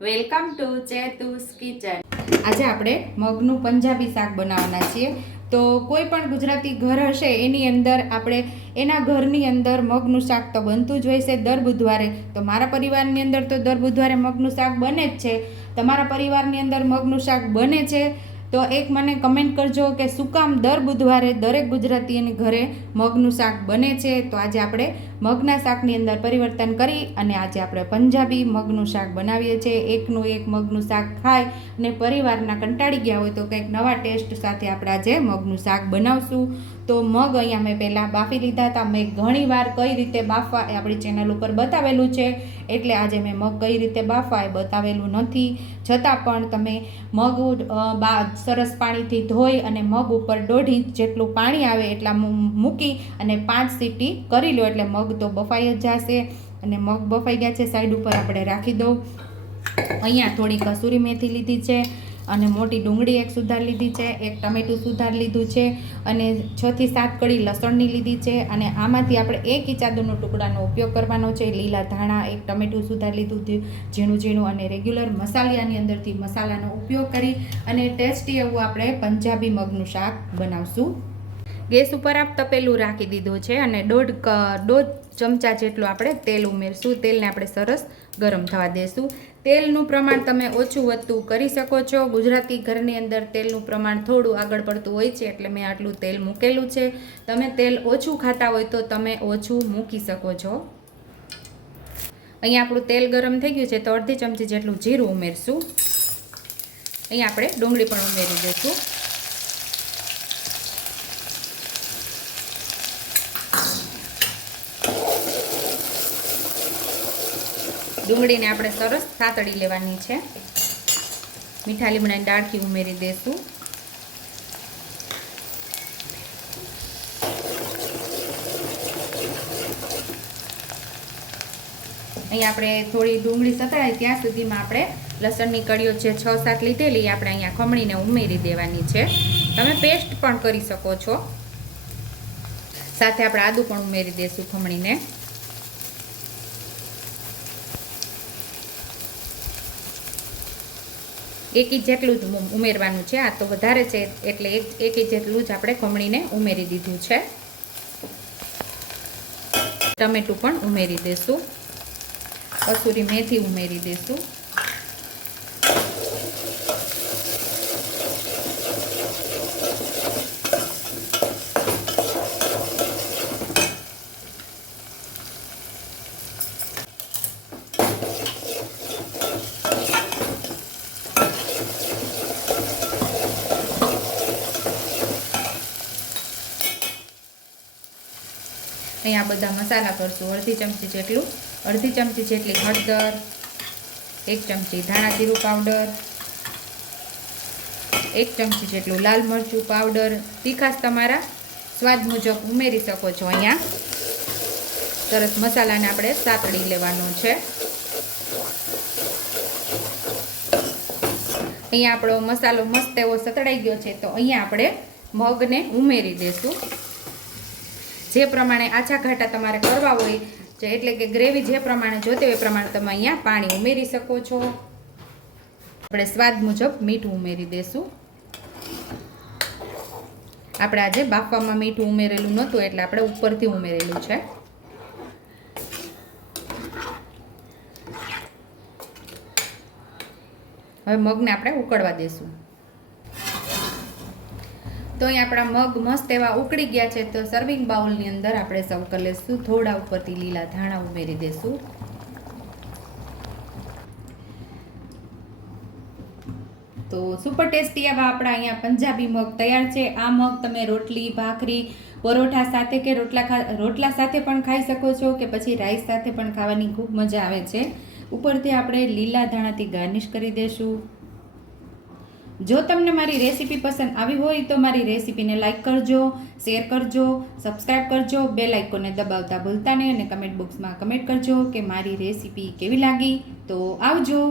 Welcome to ચેતુસ kitchen. આજે આપણે મગનું પંજાબી શાક બનાવવાના છીએ। તો કોઈ પણ ગુજરાતી ઘર હશે એની અંદર આપણે એના ઘરની અંદર મગનું શાક તો બનતું જ હોય છે દર બુધવારે। તો મારા પરિવારની અંદર તો દર બુધવારે મગનું શાક બને જ છે। તમારા પરિવારની અંદર મગનું શાક બને છે તો એક મને કમેન્ટ કરજો કે શું કામ દર બુધવારે દરેક ગુજરાતીની ઘરે મગનું શાક બને છે। તો આજે આપણે મગના શાકની અંદર પરિવર્તન કરી અને આજે આપણે પંજાબી મગનું શાક બનાવીએ છીએ। એકનું એક મગનું શાક ખાય અને પરિવારના કંટાળી ગયા હોય તો કંઈક નવા ટેસ્ટ સાથે આપણે આજે મગનું શાક બનાવશું। તો મગ અહીંયા મેં પહેલાં બાફી લીધા હતા। મેં ઘણીવાર કઈ રીતે બાફવા એ આપણી ચેનલ ઉપર બતાવેલું છે, એટલે આજે મેં મગ કઈ રીતે બાફવા એ બતાવેલું નથી, છતાં પણ તમે મગ સરસ પાણીથી ધોઈ અને મગ ઉપર 1.5 ઇંચ જેટલું પાણી આવે એટલા મૂકી અને 5 સીટી કરી લો એટલે મગ તો બફાઈ જ જશે। અને મગ બફાઈ ગયા છે, સાઈડ ઉપર આપણે રાખી દઉં। અહીંયા થોડી કસૂરી મેથી લીધી છે અને મોટી ડુંગળી એક સુધાર લીધી છે, એક ટમેટું સુધાર લીધું છે અને 6 થી 7 કળી લસણની લીધી છે। અને આમાંથી આપણે 1 ઇંચ આદુનો ટુકડાનો ઉપયોગ કરવાનો છે, લીલા ધાણા, એક ટમેટું સુધાર લીધું ઝીણું ઝીણું અને રેગ્યુલર મસાલાની અંદરથી મસાલાનો ઉપયોગ કરી અને ટેસ્ટી એવું આપણે પંજાબી મગનું શાક બનાવશું। ગેસ ઉપર આપ તપેલું રાખી દીધું છે અને દોઢ ચમચા જેટલું આપણે તેલ ઉમેરશું। તેલને આપણે સરસ ગરમ થવા દેશું। તેલનું પ્રમાણ તમે ઓછું વધતું કરી શકો છો। ગુજરાતી ઘરની અંદર તેલનું પ્રમાણ થોડું આગળ પડતું હોય છે એટલે મેં આટલું તેલ મૂકેલું છે। તમે તેલ ઓછું ખાતા હોય તો તમે ઓછું મૂકી શકો છો। અહીંયા આપણું તેલ ગરમ થઈ ગયું છે તો અડધી ચમચી જેટલું જીરું ઉમેરશું। અહીંયા આપણે ડુંગળી પણ ઉમેરી દઈશું। ડુંગળીને આપણે સરસ સાતળી લેવાની છે। મીઠા લીમડાની ડાળખી ઉમેરી દઈશું। અહીંયા આપણે થોડી ડુંગળી સતળાય ત્યાં સુધીમાં આપણે લસણની કળીઓ જે 6-7 લીધેલી આપણે અહીંયા ખમણીને ઉમેરી દેવાની છે। તમે પેસ્ટ પણ કરી શકો છો, સાથે આપણે આદું પણ ઉમેરી દઈશું ખમણીને। એક ઇંચ જેટલું જ ઉમેરવાનું છે, આ તો વધારે છે એટલે એક ઇંચ જેટલું જ આપણે ખમણીને ઉમેરી દીધું છે। ટમેટું પણ ઉમેરી દઈશું, કસૂરી મેથી ઉમેરી દઈશું। અહીંયા બધા મસાલા કરશું। અડધી ચમચી જેટલી હળદર, 1 ચમચી ધાણા જીરું પાવડર, 1 ચમચી જેટલું લાલ મરચું પાવડર। તીખાશ તમારા સ્વાદ મુજબ ઉમેરી શકો છો। અહીંયા સરસ મસાલાને આપણે સાતળી લેવાનો છે। અહીંયા આપણો મસાલો મસ્ત એવો સતળાઈ ગયો છે તો અહીંયા આપણે મગને ઉમેરી દઈશું। જે પ્રમાણે આછા ઘાટા તમારે કરવા હોય એટલે કે ગ્રેવી જે પ્રમાણે જોતી હોય એ પ્રમાણે તમે અહીંયા પાણી ઉમેરી શકો છો। આપણે સ્વાદ મુજબ મીઠું ઉમેરી દઈશું। આપણે આજે બાફવામાં મીઠું ઉમેરેલું નહોતું એટલે આપણે ઉપરથી ઉમેરેલું છે। હવે મગને આપણે ઉકળવા દઈશું। તો અહીં આપણા મગ મસ્ત એવા ઉકળી ગયા છે તો સર્વિંગ બાઉલની અંદર આપણે સર્વ કરી લઈશું। થોડા ઉપરથી લીલા ધાણા ઉમેરી દઈશું। તો સુપર ટેસ્ટી એવા આપણા અહીંયા પંજાબી મગ તૈયાર છે। આ મગ તમે રોટલી, ભાખરી, પરોઠા સાથે કે રોટલા સાથે પણ ખાઈ શકો છો કે પછી રાઈસ સાથે પણ ખાવાની ખૂબ મજા આવે છે। ઉપરથી આપણે લીલા ધાણાથી ગાર્નિશ કરી દઈશું। જો તમને મારી રેસીપી પસંદ આવી હોય તો મારી રેસીપીને લાઈક કરજો, શેર કરજો, સબસ્ક્રાઈબ કરજો, બેલ આઇકોનને દબાવતા ભૂલતા નહીં અને કમેન્ટ બોક્સમાં કમેન્ટ કરજો કે મારી રેસીપી કેવી લાગી। તો આવજો।